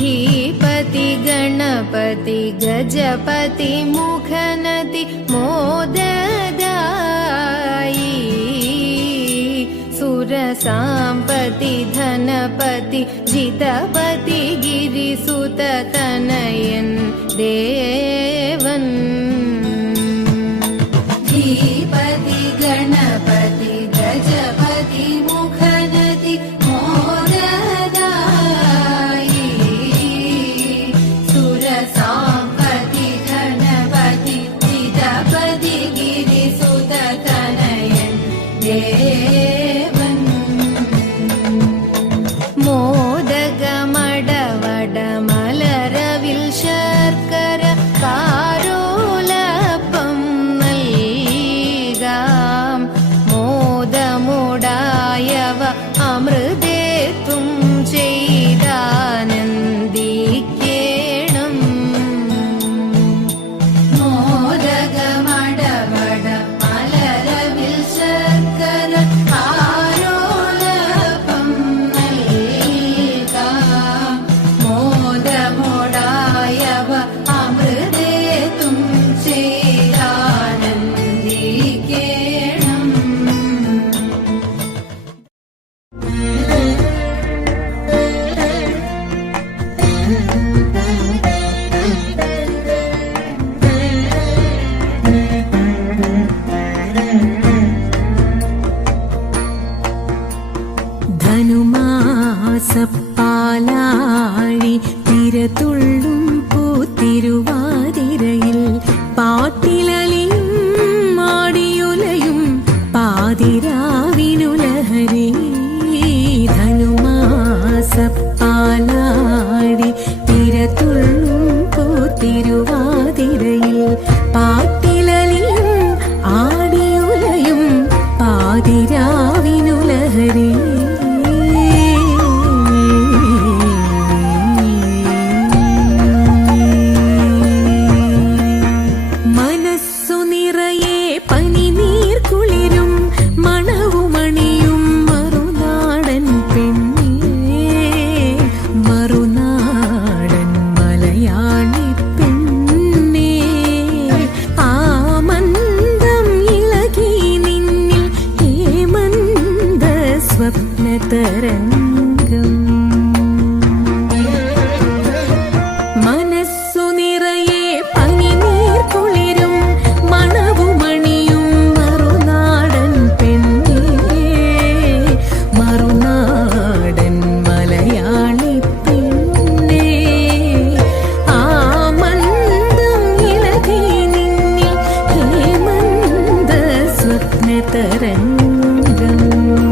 धिपति गणपति गजपति मुखनति मोददायि। सुरसाम्पति धनपति जितपति गिरिसुततनयन् दे 的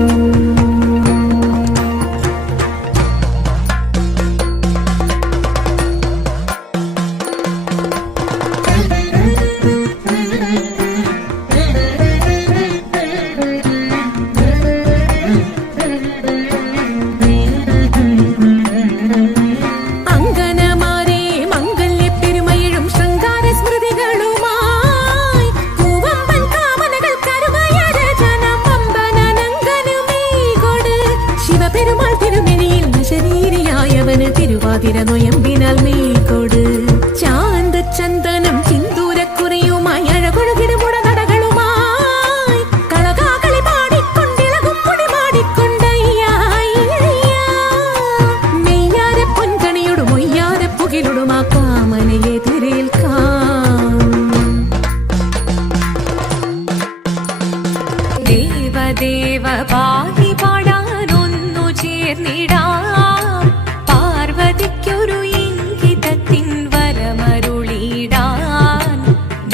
ദേവപാഹി പാടാനൊന്നു ചേർന്നിടാം. പാർവതിക്കൊരു ഇംഗിതത്തിൻ വരമരുളിടാൻ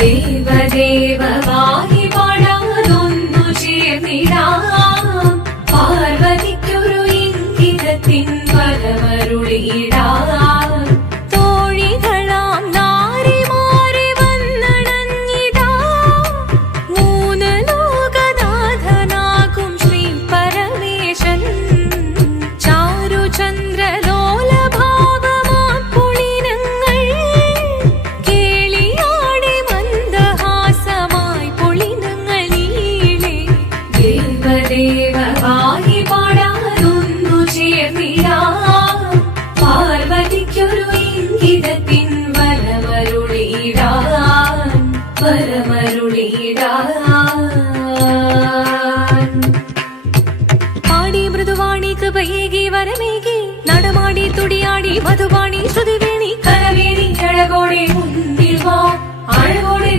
ദേവദേവപാഹി പാടാനൊന്നു ചേർന്നിടാം. പാർവതിക്കൊരു ഇംഗിതത്തിൻ വരമരുളിടാൻ പാടി മൃദുവാണി കൃപയേകി വരമേകി നടമാടി തുടിയാടി മധുവാണി ശ്രുതിവേണി. കരവേണി അഴകോടെ മുന്നിൽ വാ അഴകോടെ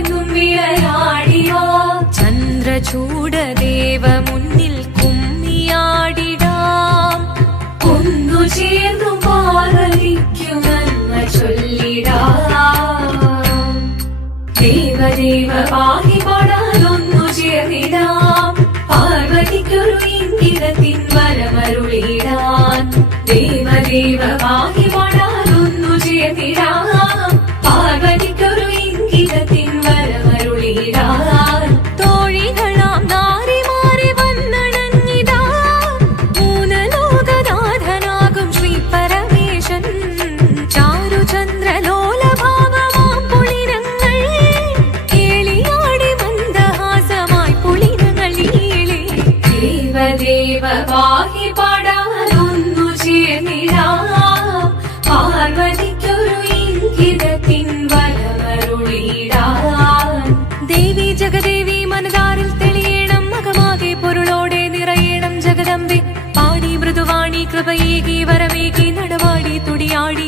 ചന്ദ്രചൂട ദേവ മുന്നിൽ കുമ്മിയാടിടാം. ഒന്നു ചേർന്നു പാർവതിക്കു ദേവദേവ പാഹി പാടാനൊന്നു ചേർന്നിടാം. പാർവതിക്കൊരു ഇന്ദിരത്തിൻ വരമരുളിടാൻ. ദേവദേവ പാഹി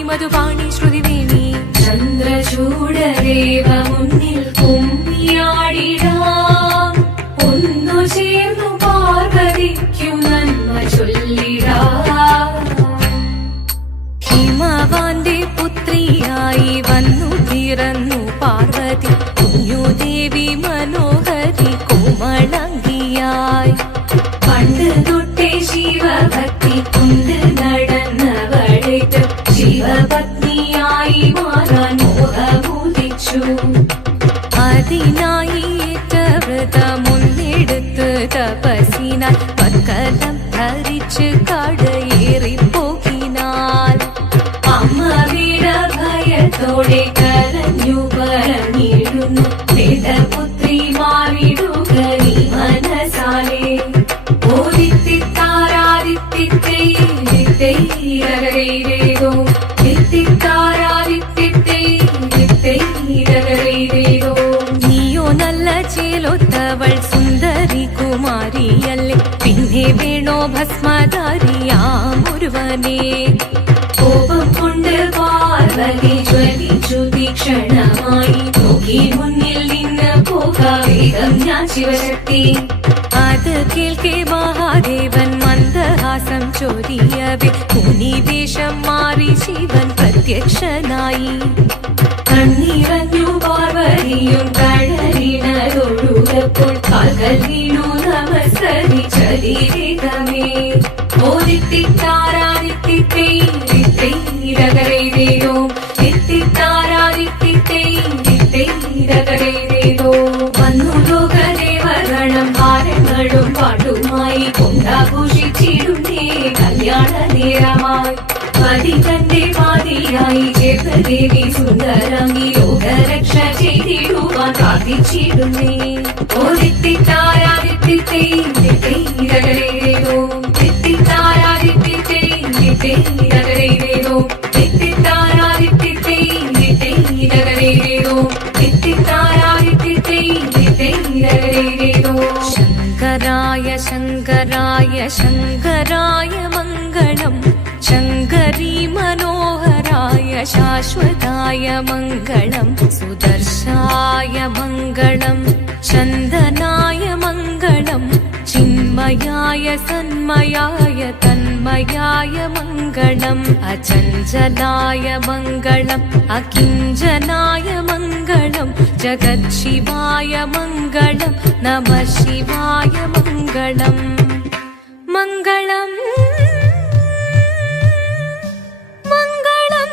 മധുവാണി ശ്രുതിവേണി ചന്ദ്രചൂടദേവ മുന്നിൽ കുമ്മിയാടിടാം. ഒന്നു ചേർന്നു പാർവതിക്കു നന്മ ചൊല്ലിടാം. ശിവപത്നിയായി മാറാൻ മോഹമുദിച്ചു അതിനായി കുമാരിയല്ലേ പിന്നെ വേണോ ഭസ്മധാരിയാമൊരുവനെ കോപം കൊണ്ട് പാർവതി ജ്വലിച്ചു തീക്ഷണമായി. നോക്കി മുന്നിൽ നിന്ന് പോകാവേഗം ഞാൻ ശിവശക്തി. അത് കേൾക്കെ മഹാദേവൻ മന്ദഹാസം ചൊരിയവേ മുനിവേഷം മാറി ശിവൻ പ്രത്യക്ഷനായി. പാട്ടുമായി കൊണ്ടാഘോഷിച്ചിടുന്നേ കല്യാണ നേരമായി പതി തന്റെ പാതിയായി ദേവി സുന്ദരങ്ങി ലോകരക്ഷ ചെയ്തിടുവാൻ പ്രാർത്ഥിച്ചിടുന്നേ ഓദിത്തിത്താരാദിത്തിത്തേരോ शङ्कराय मङ्गळम् शङ्करी मनोहराय शाश्वताय मङ्गणम् सुदर्शाय मङ्गणम् चन्दनाय मङ्गळम् चिन्मयाय सन्मयाय तन्मयाय मङ्गलम्। अचञ्चलाय मङ्गलम्। अकिञ्जनाय मङ्गलम्। जगत् शिवाय मङ्गलम् नवशिवाय मङ्गलम्। മംഗളം. മംഗളം.